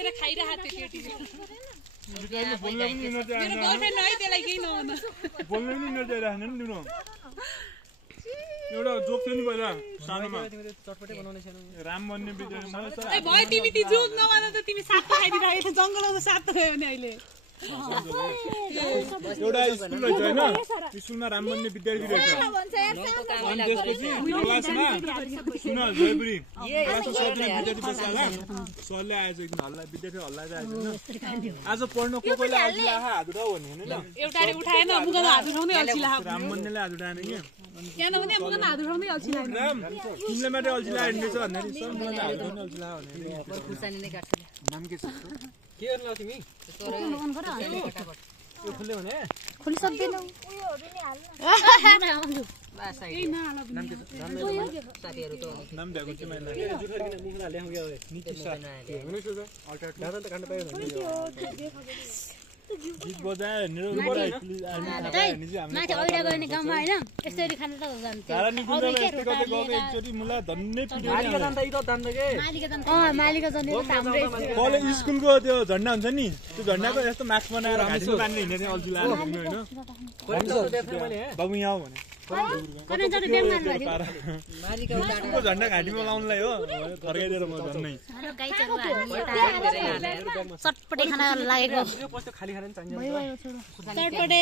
बसेर खाइरहेको थियो केटीले बोल्न पनि नजाने मेरो गर्लफ्रेन्ड है त्यसलाई केही नहुन बोल्न पनि नजाइराख्ने नि दिनु एउटा जोक थियो नि पहिला सानोमा चटपटे बनाउने छैन राम भन्ने बित्तिकै मलाई ए भयो तिमी ती जोक नभन त तिमी सातो खाइदिरहेको छ जंगलमा सातो खायो भने अहिले एउटा स्कुल रहेछ हैन स्कुलमा राम भन्ने विद्यार्थी रहेछ अनि त्यसपछि क्लासमा सुन जयपुरी क्लासमा सबैजना विद्यार्थी बस्छ होला सरले आएछ एकदिन हल्ला विद्यार्थी हल्लाइरहेको हैन आज पढ्न कोले अल्छिला हात उठाउ भन्ने हैन एउटाले उठाएन मुगन हात उठाउँदै अल्छिला राम भन्नेले हात उठाएन के त्यहाँ नहुने मुगन हात उठाउँदै अल्छिला राम तिमीले मात्रै अल्छिला हिँड्दैछ भन्ने सर मलाई हात उठाउन अल्छिला भन्ने खुर्सानी नै काट्छ नाम के छ के गर्नु तिमी यो खुल्ले भने खुल्न सक्दैन उयोहरु नि हाल्नु बस ए नहाल साथीहरु त नाम भ्याएको चाहिँ मैले जुठर किन मुखला ल्याउँ गयो नीति सर हुनु छ अल्टरनेट दादा त खान पायो भने गीत बजाए निरो बजाए प्लिज माथि ओइडा गयो नि गाउँमा हैन यसरी खान त जान्थे तारा निकुञ्जमा यस्तै गर्दै गएको एकचोटी मलाई धन्नै पिट्यो मालिका जान्छ इज्जत जान्छ के मालिका जाने त हाम्रै कलेज स्कुलको त्यो झण्डा हुन्छ नि त्यो झण्डाको यस्तो मास्क बनाएर घाँटीमा बाँधेर हिँड्ने अल्छी लाएर हिँड्नु हैन बाबु यहाँ हो भने स्कुलको झण्डा घाँटीमा लाउनलाई हो फर्काइदिएर म झन्नै चटपटे खाना लागेको खाली खाना चाहिन्छ चटपटे